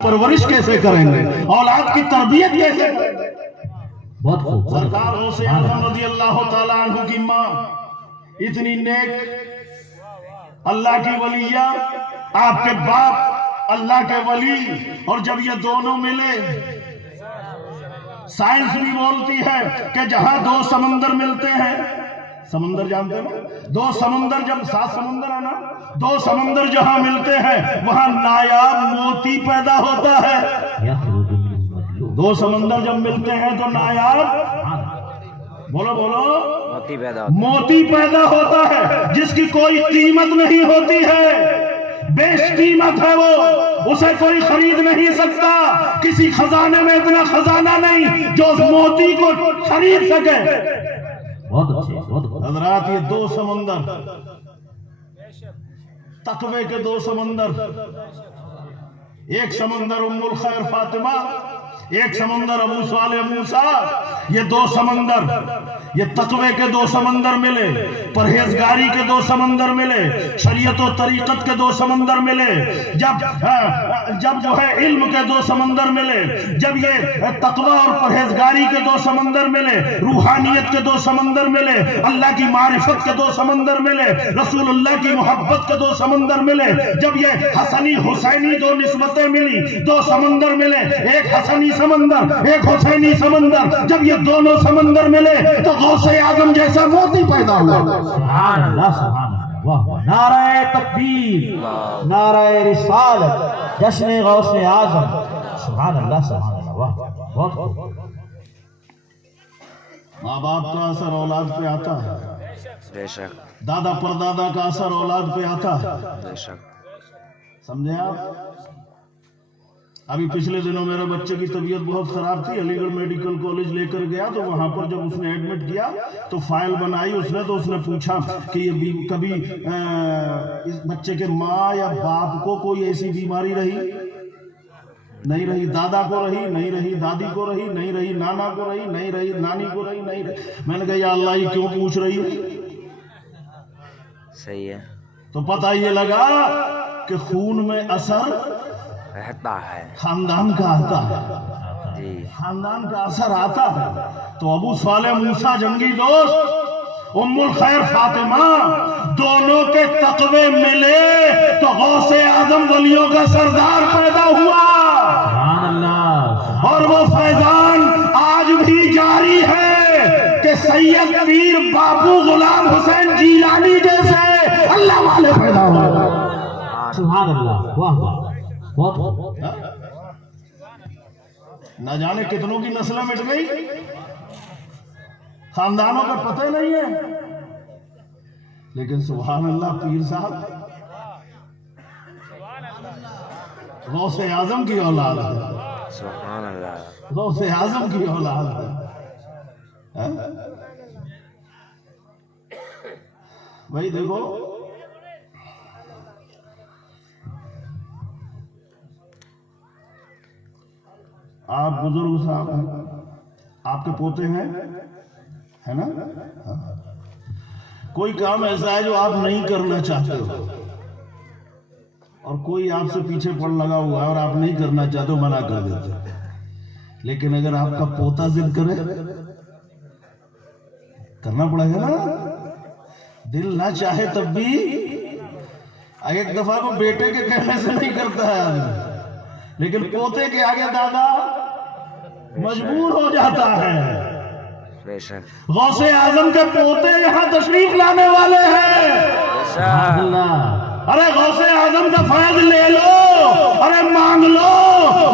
پرورش کیسے کریں گے، اولاد کی تربیت کیسے کریں گے؟ بہت خوب. سرکار غوث اعظم رضی اللہ تعالیٰ عنہ کی ماں اتنی نیک اللہ کی ولیہ، آپ کے باپ اللہ کے ولی، اور جب یہ دونوں ملے، سائنس بھی بولتی ہے کہ جہاں دو سمندر ملتے ہیں، سمندر جانتے ہیں دو سمندر، جب 7 سمندر ہے نا، 2 سمندر جہاں ملتے ہیں وہاں نایاب موتی پیدا ہوتا ہے. 2 سمندر جب ملتے ہیں تو نایاب موتی پیدا ہوتا ہے، جس کی کوئی قیمت نہیں ہوتی ہے، بیش قیمت ہے وہ، اسے کوئی خرید نہیں سکتا. کسی خزانے میں اتنا خزانہ نہیں جو اس موتی کو خرید سکے. حضرات یہ 2 سمندر، تقوی کے 2 سمندر، ایک سمندر ام الخیر فاطمہ، ایک سمندر ابو صالح موسیٰ. یہ 2 سمندر، یہ تقوی کے 2 سمندر ملے، پرہیزگاری کے 2 سمندر ملے، شریعت و طریقت کے 2 سمندر ملے. جب جو ہے علم کے 2 سمندر ملے، جب یہ تقوی اور پرہیزگاری کے 2 سمندر ملے، روحانیت کے 2 سمندر ملے، اللہ کی معرفت کے 2 سمندر ملے، رسول اللہ کی محبت کے 2 سمندر ملے، جب یہ حسنی حسینی 2 نسبتیں ملی، 2 سمندر ملے، ایک حسنی سمندر ایک حسینی سمندر، جب یہ دونوں سمندر ملے تو غوث اعظم جیسا موتی پیدا ہوا. سبحان اللہ سبحان اللہ. نعرہ تکبیر، نعرہ رسالت، جشن غوث اعظم. سبحان اللہ سبحان اللہ. واہ بہت خوب. ماں باپ کا اثر اولاد پہ آتا ہے، بے شک دادا پردادا کا اثر اولاد پہ آتا ہے. بے شک. سمجھے آپ؟ ابھی پچھلے دنوں میرے بچے کی طبیعت بہت خراب تھی، علی گڑھ میڈیکل کالج لے کر گیا تو وہاں پر جب اس نے ایڈمٹ کیا تو فائل بنائی اس نے، تو اس نے پوچھا کہ یہ کبھی اس بچے کے ماں یا باپ کو کوئی ایسی بیماری رہی؟ نہیں رہی. دادا کو رہی؟ نہیں رہی. دادی کو رہی؟ نہیں رہی. نانا کو رہی؟ نہیں رہی. نانی کو رہی؟ نہیں رہی. میں نے کہا یا اللہ یہ کیوں پوچھ رہی ہے؟ صحیح ہے. تو پتہ یہ لگا کہ خون میں اثر رہتا ہے، خاندان کا آتا ہے، جی خاندان کا اثر آتا ہے. تو ابو صالح موسیٰ جنگی دوست، ام الخیر فاطمہ، دونوں کے تقوی ملے تو غوث اعظم ولیوں کا سردار پیدا ہوا. سبحان اللہ. اور وہ فیضان آج بھی جاری ہے کہ سید پیر باپو غلام حسین جیلانی جیسے اللہ والے پیدا ہوئے. سبحان اللہ. واہ واہ بہت خوب. نہ جانے کتنوں کی نسلیں مٹ گئی، خاندانوں کا پتہ نہیں ہے، لیکن سبحان اللہ پیر صاحب غوث اعظم کی اولاد ہے، سبحان اللہ. غوث اعظم کی اولاد ہے. بھائی دیکھو، آپ بزرگ صاحب ہیں، آپ کے پوتے ہیں، ہے نا؟ کوئی کام ایسا ہے جو آپ نہیں کرنا چاہتے ہو اور کوئی آپ سے پیچھے پڑ لگا ہوا ہے اور آپ نہیں کرنا چاہتے ہو، منع کر دیتے ہو. لیکن اگر آپ کا پوتا ضد کرے کرنا پڑے گا نا. دل نہ چاہے تب بھی ایک دفعہ کو بیٹے کے کہنے سے نہیں کرتا ہے آدمی، لیکن پوتے کے آگے دادا مجبور ہو جاتا ہے. بے شک. غوث اعظم کے پوتے یہاں تشریف لانے والے ہیں. سبحان اللہ. ارے غوث اعظم کا فیض لے لو، ارے مانگ لو.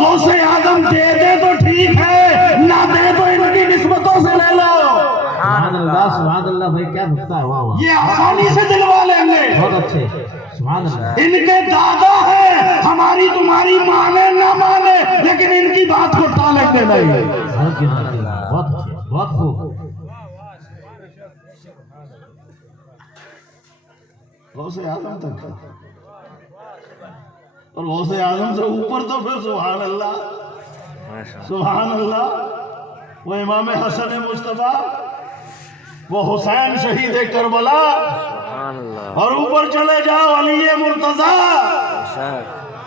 غوث اعظم دے دے تو ٹھیک ہے، نہ دے تو ان کی نسبتوں سے لے لو. سبحان اللہ سبحان اللہ. بھائی کیا نکتا ہے. واہ واہ یہ آسانی سے دلوا لیں گے. بہت اچھے. سبحان اللہ. ان کے دادا ہیں، ہماری تمہاری مانے نہ مانے، لیکن ان کی بات کو ٹالیں گے نہیں. بہت اچھے بہت خوب. غوث اعظم تک، اور غوث اعظم سے اوپر تو پھر سبحان اللہ سبحان اللہ، وہ امام حسن مصطفیٰ، وہ حسین شہید کربلا، سبحان اللہ. اور اوپر چلے جاؤ علی مرتضیٰ،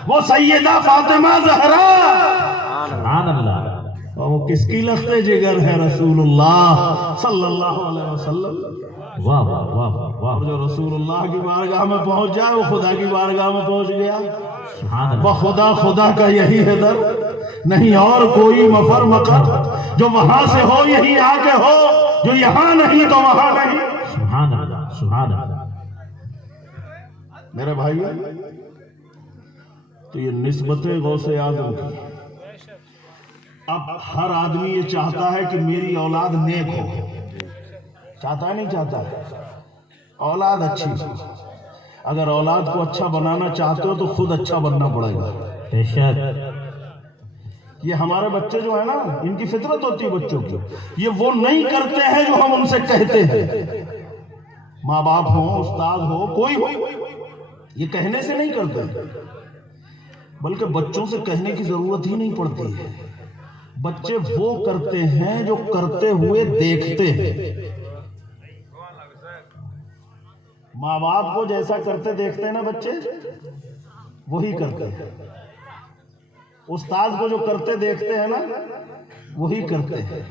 وہ سیدہ فاطمہ زہرا، سبحان اللہ، اور وہ کس کی لخت جگر ہے؟ رسول اللہ صلی اللہ علیہ وسلم۔ واہ واہ واہ واہ واہ، اور جو رسول اللہ کی بارگاہ میں پہنچ جائے وہ خدا کی بارگاہ میں پہنچ گیا۔ سبحان اللہ، خدا خدا کا یہی ہے در، نہیں اور کوئی مفر مقر، جو وہاں سے ہو یہی آ کے ہو، جو یہاں نہیں تو وہاں نہیں۔ سبحان اللہ، سبحان اللہ۔ میرے بھائی تو یہ نسبت غوث اعظم کی۔ اب ہر آدمی یہ چاہتا ہے کہ میری اولاد نیک ہو، چاہتا ہے نہیں چاہتا ہے؟ اولاد اچھی، اگر اولاد کو اچھا بنانا چاہتے ہو تو خود اچھا بننا پڑے گا۔ بے شک، یہ ہمارے بچے جو ہیں نا، ان کی فطرت ہوتی ہے بچوں کی، یہ وہ نہیں کرتے ہیں جو ہم ان سے کہتے ہیں۔ ماں باپ ہو، استاد ہو، کوئی ہو، یہ کہنے سے نہیں کرتے، بلکہ بچوں سے کہنے کی ضرورت ہی نہیں پڑتی ہے۔ بچے وہ کرتے ہیں جو کرتے ہوئے دیکھتے ہیں۔ ماں باپ کو جیسا کرتے دیکھتے ہیں نا بچے، وہی کرتے ہیں۔ استاد کو جو کرتے دیکھتے ہیں نا، وہی کرتے ہیں۔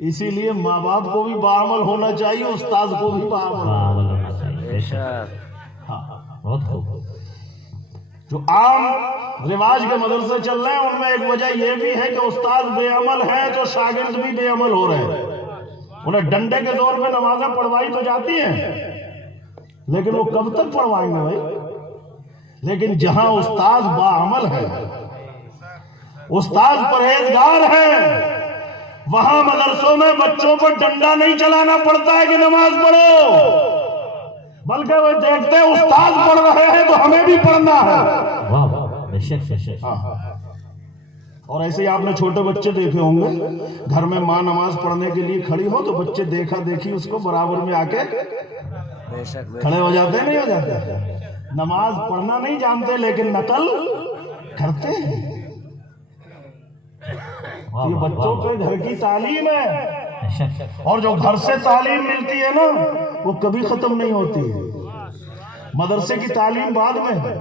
اسی لیے ماں باپ کو بھی باعمل ہونا چاہیے، استاد کو بھی باعمل ہونا چاہیے۔ بے شک، بہت خوب۔ جو عام رواج کے مدرسے چل رہے ہیں ان میں ایک وجہ یہ بھی ہے کہ استاد بے عمل ہے تو شاگرد بھی بے عمل ہو رہے ہیں۔ انہیں ڈنڈے کے زور پہ نمازیں پڑھوائی تو جاتی ہیں، لیکن وہ کب تک پڑھوائیں گے بھائی؟ لیکن جہاں استاد باعمل ہے، استاد پرہیزگار ہے، وہاں مدرسوں میں بچوں پر ڈنڈا نہیں چلانا پڑتا ہے کہ نماز پڑھو، بلکہ وہ دیکھتے ہیں استاد پڑھ رہے ہیں تو ہمیں بھی پڑھنا ہے۔ واہ واہ، بے شک بے شک۔ اور ایسے ہی آپ نے چھوٹے بچے دیکھے ہوں گے، گھر میں ماں نماز پڑھنے کے لیے کھڑی ہو تو بچے دیکھا دیکھی اس کو برابر میں آ کے بے شک، کھڑے ہو جاتے ہیں، نہیں ہو جاتے؟ نماز پڑھنا نہیں جانتے لیکن نقل کرتے ہیں۔ یہ بچوں کے گھر کی تعلیم ہے، اور جو گھر سے تعلیم ملتی ہے نا وہ کبھی ختم نہیں ہوتی ہے۔ مدرسے کی تعلیم بعد میں ہے،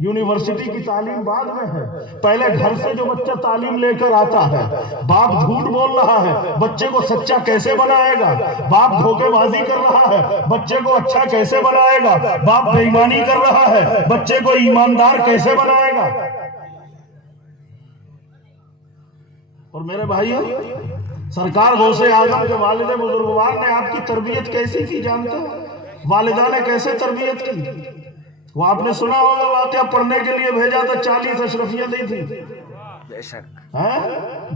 یونیورسٹی کی تعلیم بعد میں ہے، پہلے گھر سے جو بچہ تعلیم لے کر آتا ہے، باپ جھوٹ بول رہا ہے، بچے کو سچا کیسے بنائے گا؟ باپ دھوکے بازی کر رہا ہے، بچے کو اچھا کیسے بنائے گا؟ باپ بے ایمانی کر رہا ہے، بچے کو ایماندار کیسے بنائے گا؟ اور میرے بھائیوں، سرکار غوث اعظم کے والد بزرگوار نے آپ کی تربیت کیسی کی جانتے ہو؟ والدہ نے کیسے تربیت کی؟ وہ آپ نے سنا ہوگا واقعہ، پڑھنے کے لیے بھیجا تھا، 40 اشرفیاں دی تھی، بے شک،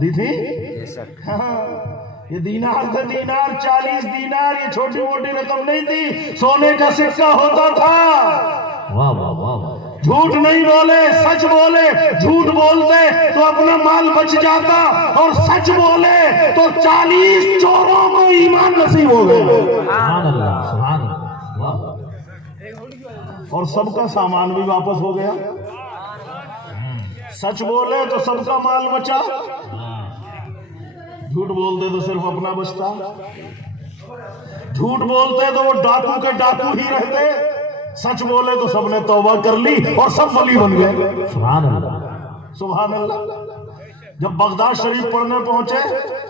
دی تھی؟ بے شک، یہ دینار تھا، دینار 40 دینار، یہ چھوٹی موٹی رقم نہیں تھی، سونے کا سکہ ہوتا تھا۔ واہ واہ واہ واہ، جھوٹ نہیں بولے، سچ بولے، جھوٹ بولتے تو اپنا مال بچ جاتا، اور سچ بولے تو 40 چوروں کو ایمان نصیب ہو گئے۔ سبحان اللہ، سبحان اللہ، واہ، اور سب کا سامان بھی واپس ہو گیا۔ سچ بولے تو سب کا مال بچا، جھوٹ بولتے تو صرف اپنا بچتا، جھوٹ بولتے تو وہ ڈاکو کے ڈاکو ہی رہتے، سچ بولے تو سب نے توبہ کر لی اور سب ولی بن گئے۔ سبحان اللہ، سبحان اللہ۔ جب بغداد شریف پڑھنے پہنچے،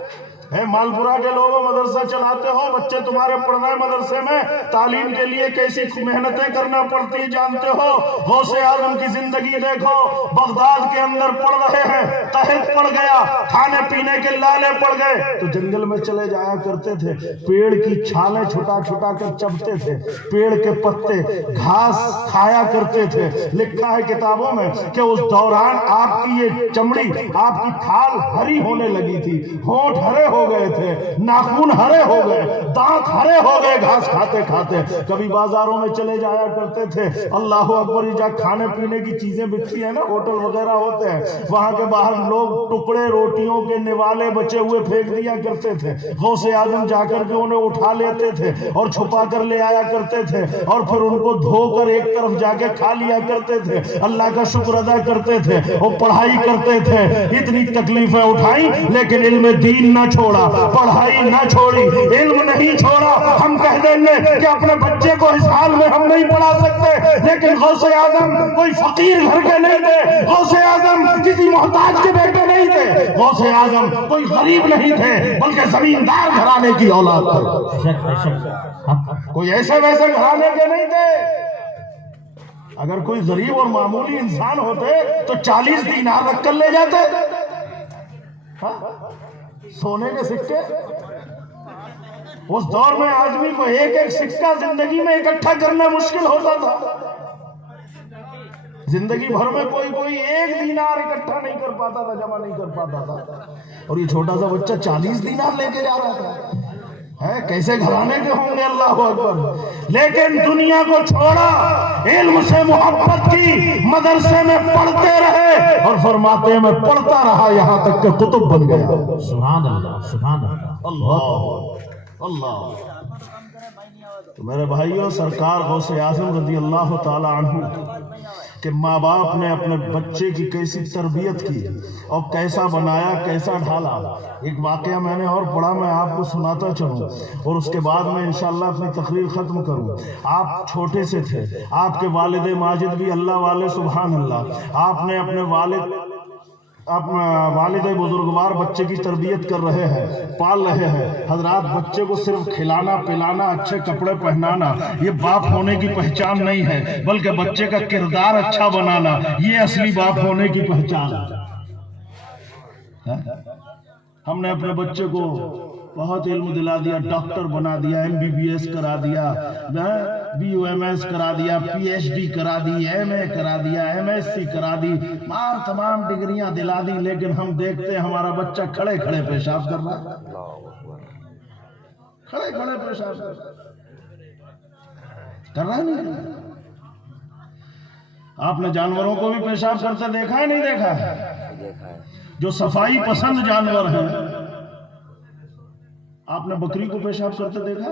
اے مالپورہ کے لوگوں، مدرسہ چلاتے ہو، بچے تمہارے پڑھ رہے مدرسے میں، تعلیم کے لیے کیسی محنتیں کرنا پڑتی جانتے ہو؟ غوث اعظم کی زندگی دیکھو، بغداد کے اندر پڑھ رہے ہیں، قحط پڑ گیا، کھانے پینے کے لالے پڑ گئے تو جنگل میں چلے جایا کرتے تھے، پیڑ کی چھالیں چھٹا چھٹا کر چبتے تھے، پیڑ کے پتے گھاس کھایا کرتے تھے۔ لکھا ہے کتابوں میں کہ اس دوران آپ کی یہ چمڑی، آپ کی کھال ہری ہونے لگی تھی، ہونٹ ہرے ہو گئے تھے، ناخن ہرے ہو گئے، دانت ہرے ہو گئے گھاس کھاتے کھاتے۔ کبھی بازاروں میں چلے جایا کرتے تھے، اللہ اکبر، جہاں کھانے پینے کی چیزیں بکتی ہیں نا، ہوٹل وغیرہ ہوتے ہیں، وہاں کے باہر لوگ ٹکڑے روٹیوں کے نوالے بچے ہوئے پھینک دیا کرتے تھے۔ غوث اعظم جا کر کے انہیں اٹھا لیتے تھے اور چھپا کر لے آیا کرتے تھے، اور پھر ان کو دھو کر ایک طرف جا کے کھا لیا کرتے تھے، اللہ کا شکر ادا کرتے تھے اور پڑھائی کرتے تھے۔ اتنی تکلیفیں اٹھائیں لیکن علم دین نہ چھوڑا۔ چھوڑا، پڑھائی نہ چھوڑی، علم نہیں چھوڑا. ہم کہہ دیں گے کہ اپنے بچے کو اس حال میں ہم نہیں پڑھا سکتے، لیکن غوث اعظم کوئی فقیر گھر کے نہیں تھے، غوث اعظم کسی محتاج کے بیٹے نہیں تھے، غوث اعظم کوئی غریب نہیں تھے بلکہ زمیندار گھرانے کی اولاد تھے. کوئی ایسے ویسے گھرانے کے نہیں تھے. اگر کوئی غریب اور معمولی انسان ہوتے تو 40 دینار رکھ کر لے جاتے. سونے کے سکے اس دور میں آدمی کو ایک ایک سکہ زندگی میں اکٹھا کرنا مشکل ہوتا تھا. زندگی بھر میں کوئی ایک دینار اکٹھا نہیں کر پاتا تھا، جمع نہیں کر پاتا تھا. اور یہ چھوٹا سا بچہ 40 دینار لے کے جا رہا تھا. کیسے گھرانے کے ہوں گے، اللہ اکبر. لیکن دنیا کو چھوڑا، علم سے محبت کی، مدرسے میں پڑھتے رہے اور فرماتے میں پڑھتا رہا یہاں تک کہ کتب بن گیا. سبحان اللہ، سبحان اللہ، اللہ اللہ. تو میرے بھائیوں، سرکار غوث اعظم رضی اللہ تعالی عنہ کہ ماں باپ نے اپنے بچے کی کیسی تربیت کی اور کیسا بنایا، کیسا ڈھالا. ایک واقعہ میں نے اور پڑھا، میں آپ کو سناتا چلوں اور اس کے بعد میں انشاءاللہ اپنی تقریر ختم کروں. آپ چھوٹے سے تھے، آپ کے والد ماجد بھی اللہ والے، سبحان اللہ. آپ نے اپنے والد بزرگوار بچے کی تربیت کر رہے ہیں، پال رہے ہیں. حضرات، بچے کو صرف کھلانا پلانا، اچھے کپڑے پہنانا یہ باپ ہونے کی پہچان نہیں ہے، بلکہ بچے کا کردار اچھا بنانا یہ اصلی باپ ہونے کی پہچان ہے. ہم نے اپنے بچے کو بہت علم دلا دیا، ڈاکٹر بنا دیا، MBBS کرا دیا، BUMS کرا دیا، PhD کرا دی، MA کرا دیا، MSc کرا دی، تمام ڈگریاں دلا دی. لیکن ہم دیکھتے ہیں ہمارا بچہ کھڑے کھڑے پیشاب کر رہا ہے، کھڑے کھڑے پیشاب کر رہا ہے. نہیں، آپ نے جانوروں کو بھی پیشاب کرتے دیکھا ہے؟ نہیں دیکھا ہے؟ جو صفائی پسند جانور ہیں، آپ نے بکری کو پیشاب کرتے دیکھا؟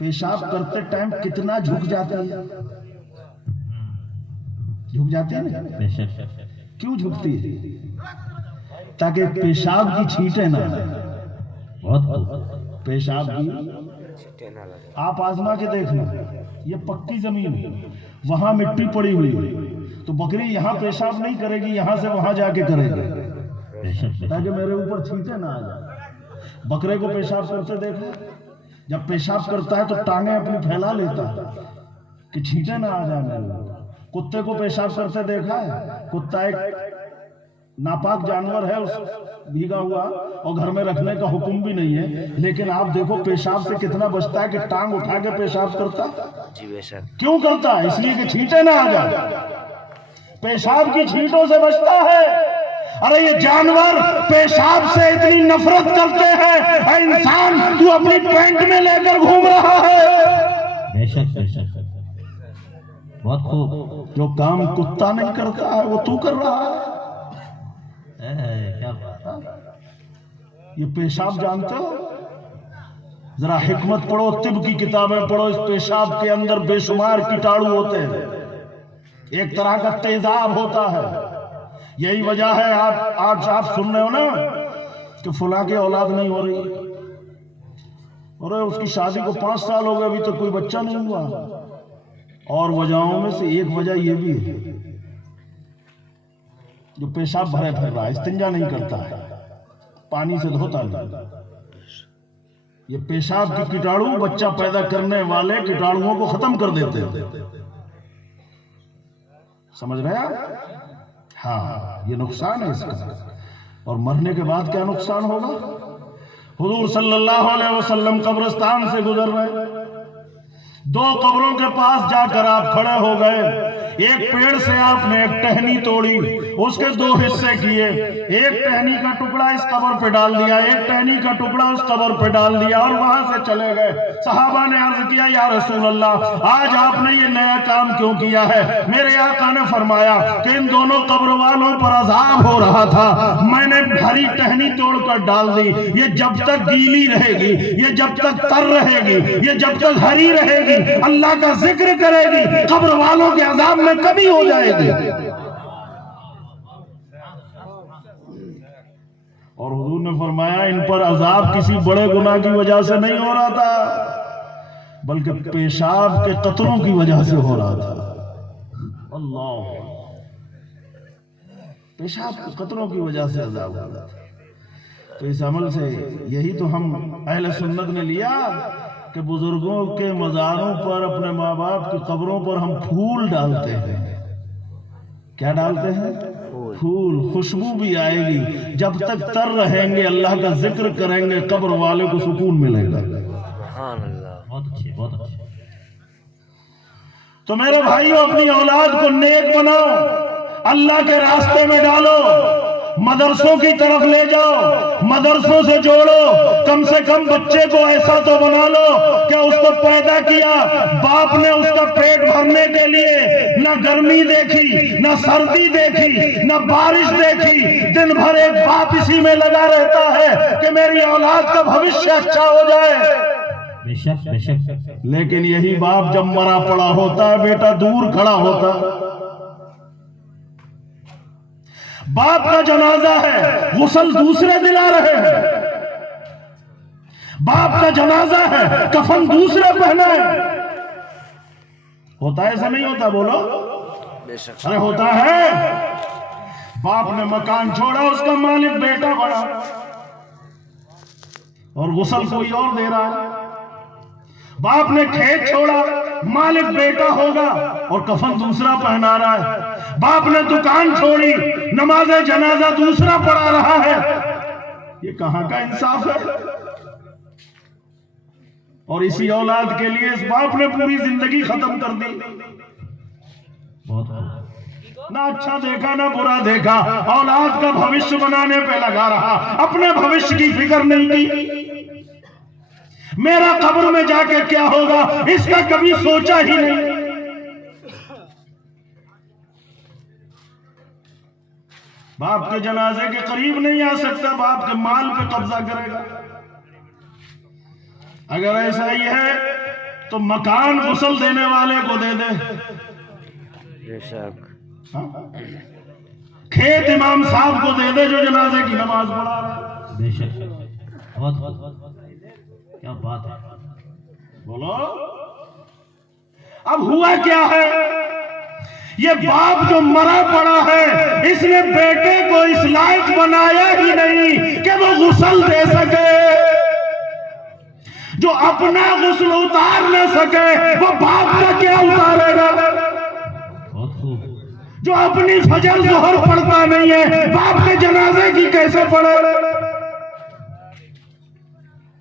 پیشاب کرتے ٹائم کتنا جھک جاتی ہے، جھک جاتی ہے نا. کیوں جھکتی ہے؟ تاکہ پیشاب کی چھینٹیں نہ لگیں. پیشاب کی آپ آزما کے دیکھنا، یہ پکی زمین ہے، وہاں مٹی پڑی ہوئی ہے، تو بکری یہاں پیشاب نہیں کرے گی، یہاں سے وہاں جا کے کرے گی تاکہ میرے اوپر چھینٹیں نہ آ جائیں. بکرے کو پیشاب کرتے دیکھو، جب پیشاب کرتا ہے تو ٹانگیں اپنی پھیلا لیتا ہے کہ چھینٹیں نہ آ جائیں میرے اوپر. کتے کو پیشاب کرتے دیکھا ہے؟ کتا ایک ناپاک جانور ہے، اس بھیگا ہوا اور گھر میں رکھنے کا حکم بھی نہیں ہے، لیکن آپ دیکھو پیشاب سے کتنا بچتا ہے کہ ٹانگ اٹھا کے پیشاب کرتا. جی بے شک. کیوں کرتا ہے؟ اس لیے کہ چھینٹیں نہ آ جائیں، پیشاب کی چھینٹوں سے بچتا ہے. ارے یہ جانور پیشاب سے اتنی نفرت کرتے ہیں، اے انسان تو اپنی پینٹ میں لے کر گھوم رہا ہے. بے شک، بے شک، بہت خوب. جو کام کتا نہیں کرتا ہے وہ تو کر رہا ہے. کیا بات. یہ پیشاب جانتے ہو؟ ذرا حکمت پڑھو، طب کی کتابیں پڑھو. اس پیشاب کے اندر بے شمار کیٹاڑو ہوتے ہیں، ایک طرح کا تیزاب ہوتا ہے. یہی وجہ ہے آج آپ سن رہے ہو نا کہ فلاں کی اولاد نہیں ہو رہی، اور اس کی شادی کو 5 سال ہو گئے ابھی تک کوئی بچہ نہیں ہوا. اور وجہوں میں سے ایک وجہ یہ بھی ہے جو پیشاب بھرے پھر رہا ہے، استنجا نہیں کرتا ہے، پانی سے دھوتا نہیں. یہ پیشاب کی کیٹاڑو بچہ پیدا کرنے والے کیٹاڑوؤں کو ختم کر دیتے ہیں. سمجھ رہے آپ؟ ہاں، یہ نقصان ہے اس کا. اور مرنے کے بعد کیا نقصان ہوگا؟ حضور صلی اللہ علیہ وسلم قبرستان سے گزر رہے، 2 قبروں کے پاس جا کر آپ کھڑے ہو گئے. ایک پیڑ سے آپ نے ایک ٹہنی توڑی، اس کے 2 حصے کیے، ایک ٹہنی کا ٹکڑا اس قبر پہ ڈال دیا، ایک ٹہنی کا ٹکڑا اس قبر پہ ڈال دیا، اور وہاں سے چلے گئے. صحابہ نے عرض کیا، یا رسول اللہ، آج آپ نے یہ نیا کام کیوں کیا ہے؟ میرے آقا نے فرمایا کہ ان دونوں قبر والوں پر عذاب ہو رہا تھا، میں نے ہری ٹہنی توڑ کر ڈال دی. یہ جب تک گیلی رہے گی، یہ جب تک تر رہے گی، یہ جب تک ہری رہے گی، اللہ کا ذکر کرے گی، قبر والوں کے عذاب میں کمی ہو جائے گی. اور حضور نے فرمایا ان پر عذاب کسی بڑے گناہ کی وجہ سے نہیں ہو رہا تھا بلکہ پیشاب کے قطروں کی وجہ سے ہو رہا تھا. اللہ، پیشاب کے قطروں کی وجہ سے عذاب ہو رہا تھا. تو اس عمل سے یہی تو ہم اہل سنت نے لیا کہ بزرگوں کے مزاروں پر اپنے ماں باپ کی قبروں پر ہم پھول ڈالتے ہیں. کیا ڈالتے ہیں؟ پھول. خوشبو بھی آئے گی. جب تک تر رہیں گے اللہ کا ذکر کریں گے قبر والے کو سکون ملے گا. سبحان اللہ. بہت اچھے، بہت اچھے. تو میرے بھائیوں اپنی اولاد کو نیک بناؤ، اللہ کے راستے میں ڈالو، مدرسوں کی طرف لے جاؤ، مدرسوں سے جوڑو. کم سے کم بچے کو ایسا تو بنا لو کہ اس کو پیدا کیا باپ نے اس کا پیٹ بھرنے کے لیے نہ گرمی دیکھی، نہ سردی دیکھی، نہ بارش دیکھی. دن بھر ایک باپ اسی میں لگا رہتا ہے کہ میری اولاد کا بھوشیہ اچھا ہو جائے. بے شک، بے شک. لیکن یہی باپ جب مرا پڑا ہوتا ہے بیٹا دور کھڑا ہوتا. باپ کا جنازہ ہے غسل دوسرے دلا رہے ہیں. باپ کا جنازہ ہے کفن دوسرے پہنا ہے. ہوتا ہے ایسا نہیں ہوتا؟ بولو. بے شک. ارے ہوتا ہے. باپ نے مکان چھوڑا اس کا مالک بیٹا بنا اور غسل کوئی اور دے رہا ہے. باپ نے کھیت چھوڑا مالک بیٹا ہوگا اور کفن دوسرا پہنا رہا ہے. باپ نے دکان چھوڑی نماز جنازہ دوسرا پڑھا رہا ہے. یہ کہاں کا انصاف ہے؟ اور اسی اولاد کے لیے اس باپ نے پوری زندگی ختم کر دی. نہ اچھا دیکھا نہ برا دیکھا، اولاد کا بھوشیہ بنانے پہ لگا رہا، اپنے بھوشیہ کی فکر نہیں کی. میرا قبر میں جا کے کیا ہوگا اس کا کبھی سوچا ہی نہیں. باپ کے جنازے کے قریب نہیں آ سکتا، باپ کے مال پہ قبضہ کرے گا. اگر ایسا ہی ہے تو مکان غسل دینے والے کو دے دے. بے شک. کھیت امام صاحب کو دے دے جو جنازے کی نماز پڑھا رہا ہے. بے شک. بہت کیا بات ہے. بولو. اب ہوا کیا ہے؟ یہ باپ جو مرا پڑا ہے اس نے بیٹے کو اس لائق بنایا ہی نہیں کہ وہ غسل دے سکے. جو اپنا غسل اتار نہ سکے وہ باپ کا کیا اتارے گا؟ بہت خوب. جو اپنی فجر ظہر پڑھتا نہیں ہے باپ کے جنازے کی کیسے پڑھے؟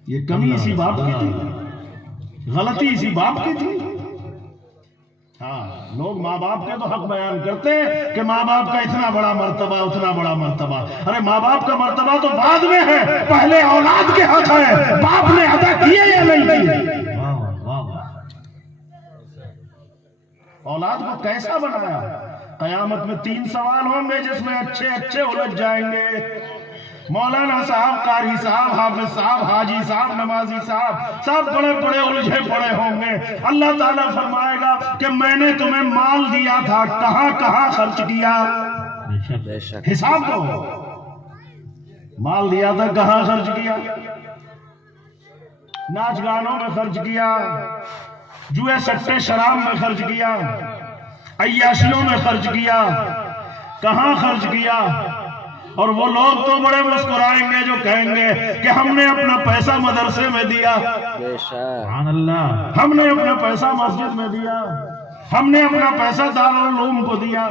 یہ کمی اسی باپ کی تھی، غلطی اسی باپ کی تھی. ہاں، لوگ ماں باپ کے تو حق بیان کرتے ہیں کہ ماں باپ کا اتنا بڑا مرتبہ اتنا بڑا مرتبہ. ارے ماں باپ کا مرتبہ تو بعد میں ہے، پہلے اولاد کے حق ہے. باپ نے ادا کیے یا نہیں کیے؟ اولاد کو کیسا بنایا؟ قیامت میں 3 سوال ہوں گے جس میں اچھے اچھے الجھ جائیں گے. مولانا صاحب، قاری صاحب، حافظ صاحب، حاجی صاحب، نمازی صاحب سب بڑے بڑے الجھے پڑے ہوں گے. اللہ تعالیٰ فرمائے گا کہ میں نے تمہیں مال دیا تھا کہاں کہاں خرچ کیا؟ بے شک. حساب دو. مال دیا تھا کہاں خرچ کیا؟ ناچ گانوں میں خرچ کیا، جوئے سٹے شراب میں خرچ کیا، عیاشیوں میں خرچ کیا، کہاں خرچ کیا؟ اور وہ لوگ تو بڑے مسکرائیں گے جو کہیں گے کہ ہم نے اپنا پیسہ مدرسے میں دیا، بے شک. سبحان اللہ. ہم نے اپنا پیسہ مسجد میں دیا، ہم نے اپنا پیسہ دارالعلوم کو دیا.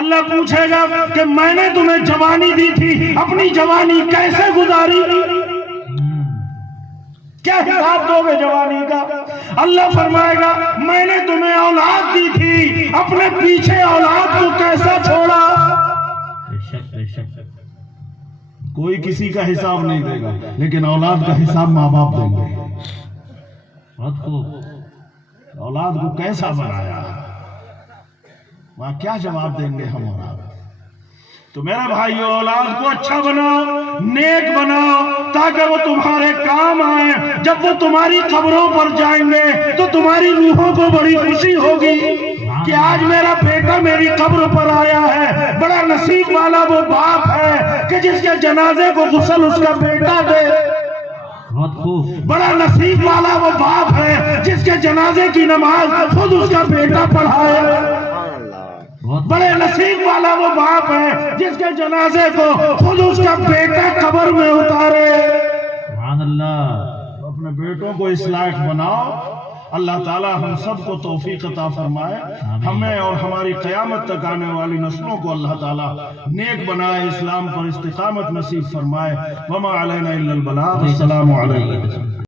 اللہ پوچھے گا کہ میں نے تمہیں جوانی دی تھی، اپنی جوانی کیسے گزاری؟ کیا حساب دو گے جوانی کا؟ اللہ فرمائے گا میں نے تمہیں اولاد دی تھی، اپنے پیچھے اولاد کو کیسا چھوڑا؟ کوئی کسی کا حساب نہیں دے گا لیکن اولاد کا حساب ماں باپ دیں گے. بہت خوب. اولاد کو کیسا بنایا، وہاں کیا جواب دیں گے ہم اولاد؟ تو میرے بھائیو اولاد کو اچھا بناؤ، نیک بناؤ تاکہ وہ تمہارے کام آئیں. جب وہ تمہاری قبروں پر جائیں گے تو تمہاری روحوں کو بڑی خوشی ہوگی کہ آج میرا بیٹا میری قبر پر آیا ہے. بڑا نصیب والا وہ باپ ہے کہ جس کے جنازے کو غسل اس کا بیٹا دے. بہت خوب. بڑا نصیب والا وہ باپ ہے جس کے جنازے کی نماز خود اس کا بیٹا پڑھائے. بڑے نصیب والا وہ باپ ہے جس کے جنازے کو خود اس کا بیٹا قبر میں اتارے. سبحان اللہ. اپنے بیٹوں کو اس لائق بناؤ. اللہ تعالیٰ ہم سب کو توفیق عطا فرمائے. ہمیں اور ہماری قیامت تک آنے والی نسلوں کو اللہ تعالیٰ نیک بنائے, اسلام پر استقامت نصیب فرمائے. وما علینا الا البلاغ. السلام علیکم.